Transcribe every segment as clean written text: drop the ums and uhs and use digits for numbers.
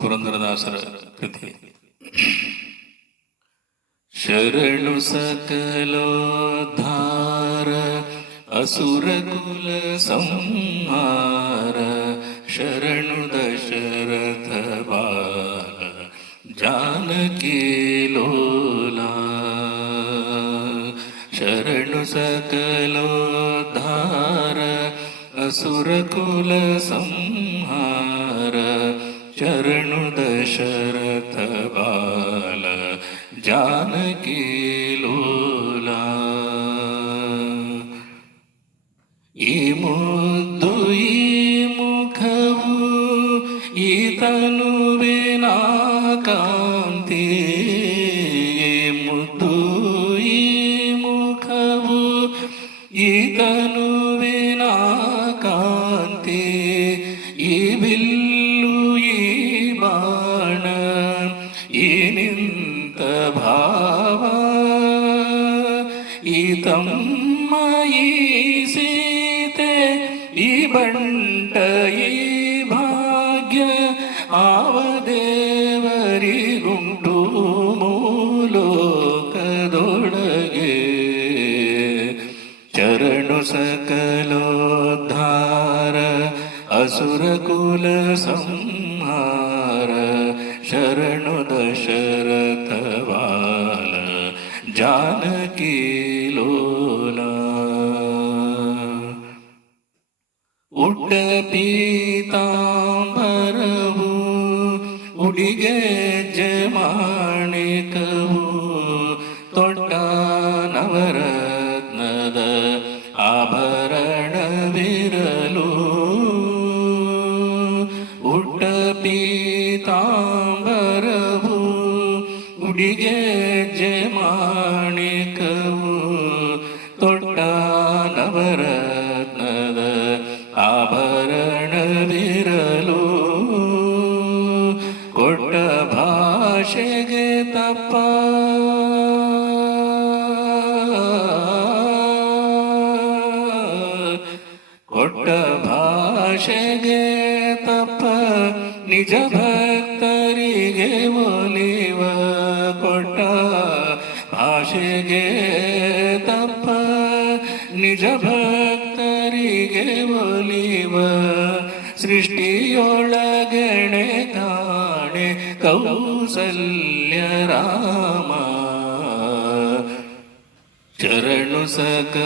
ಪುರಂದರದಾಸರ ಕೃತಿ. ಶರಣು ಸಕಲೋದ್ಧಾರ ಅಸುರ ಕುಲ ಸಂಹಾರ, ಶರಣು ದಶರಥ ಬಾಲ ಜಾನಕಿ ಲೋಲ. ಶರಣು ಸಕಲೋದ್ಧಾರ ಅಸುರ ಕುಲ ಸಂಹಾರ, ಶರಣು ದಶರಥ ಬಾಲ ಜಾನಕಿ ಲೋಲ. ಈ ಮುದ್ದು ಈ ಮುಖವು ಈ ತನುವಿನ ಕಾಂತಿ, ಮುದ್ದು ಈ ಮುಖವು ಈ ತನುವಿನ ಕಾಂತಿ, ಈ ಬಿಲ್ಲು ಈ ಬಾಣ ಈ ನಿಂತ ಭಾವ, ಈ ತಮ್ಮ ಈ ಸೀತೆ ಈ ಬಂಟ ಈ ಭಾಗ್ಯ, ಆವ ದೇವರಿಗುಂಟು ಮೂಲೋಕದೊಳಗೆ. ಶರಣು ಸಕಲೋದ್ಧಾರ ಅಸುರ ಕುಲ ಸಂಹಾರ, ಶರಣು ದಶರಥ ಬಾಲ ಜಾನಕಿ ಲೋಲ. ಉಡ್ಡ ಪೀತಾಂಬರವು ಉಡಿಗೆ ಜಮಾಣಿಕವು, ತೊಟ್ಟ ನವರತ್ನದ ಆಭರಣವಿರಲು, ಉಡ್ಡ ಪೀತಾಂಬರವು ಉಡಿಗೆ ಜಮಾಣಿಕವು, ತೊಟ್ಟ ನವರತ್ನದ ಆಭರಣವಿರಲು, ಕೊಟ್ಟ ಭಾಷೆಗೆ ತಪ್ಪ ಕೊಟ್ಟ ಭಾಷೆಗೆ ತಪ್ಪ ನಿಜ ಭಕ್ತರಿಗೆ ಒಲಿವ, ಕೊಟ್ಟ ಭಾಷೆಗೆ ತಪ್ಪ ನಿಜ ಭಕ್ತರಿಗೆ ಒಲಿವ, ಸೃಷ್ಟಿಯೊಳಗಣೆ ಕಾಣೆ ಕೌಸಲ್ಯ ರಾಮ. ಶರಣು ಸಕಲೋದ್ಧಾರ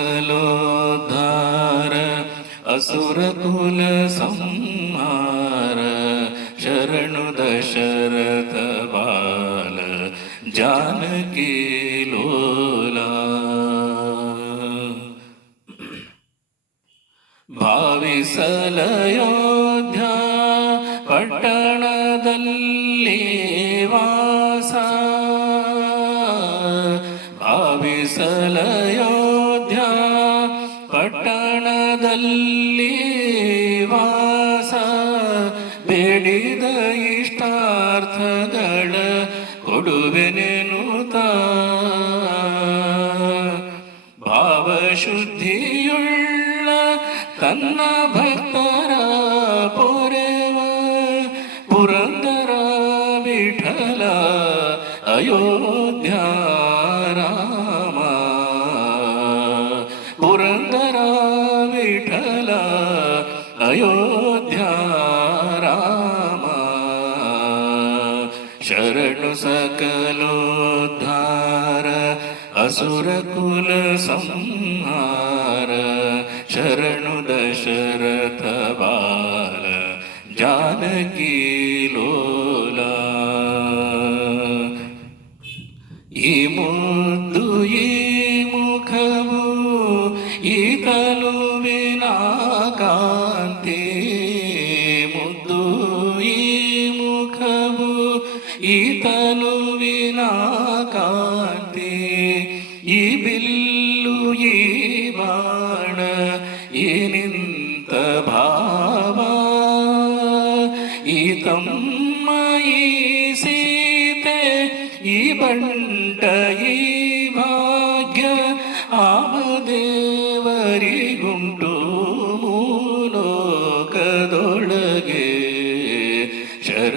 ಅಸುರ ಕುಲ ಸಂಹಾರ, ಶರಣು ದಶರಥ ಬಾಲ ಜಾನಕಿ ಲೋಲ. ಭಾವಿಸಲಯೋಧ್ಯ ಪಟ್ಟಣದಲ್ಲಿ ವಾಸ, ಭಾವಿಸಲಯೋಧ್ಯ ಪಟ್ಟಣದಲ್ಲಿ ವಾಸ, ಬೇಡಿದ ಇಷ್ಟಾರ್ಥಗಳ ಕೊಡುವೆನೆನುತ, ಭಾವಶುದ್ಧಿಯುಳ್ಳ ತನ್ನ ಭಕ್ತರ ಪೊರೆವ, ಪುರಂದರ ವಿಠಲ ಅಯೋಧ್ಯ ರಾಮ. ಪುರಂದರ ವಿಠಲ ಅಯೋಧ್ಯ ರಾಮ. ಶರಣು ಸಕಲೋದ್ಧಾರ ಅಸುರ ಕುಲ ಸಂಹಾರ, ಶರಣು ದಶರಥ ಬಾಲ ಜಾನಕಿ ಲೋಲ. ಈ ಮುದ್ದು ಈ ಮುಖವು ಈ ತನುವಿನ ಕಾಂತಿ, ಮುದ್ದು ಈ ಮುಖವು ಈ ತನುವಿನ ಕಾಂತಿ, ಈ ಬಿಲ್ಲು ಈ ಬಾಣ ಈ ನಿಂತ ಭಾವ, ಈ ತಮ್ಮ ಈ ಸೀತೆ ಈ ಬಂಟ ಈ ಭಾಗ್ಯ, ಆವ ದೇವರಿಗುಂಟು ಮೂಲೋಕದೊಳಗೆ.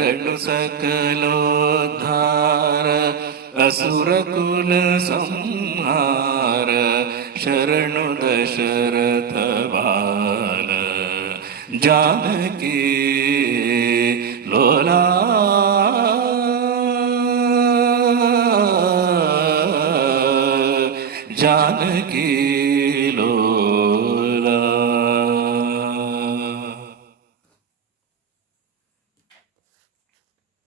शरणु सकलोद्धार असुरकुल संहार शरणु दशरथ बाल जानकी लोला जानकी लोला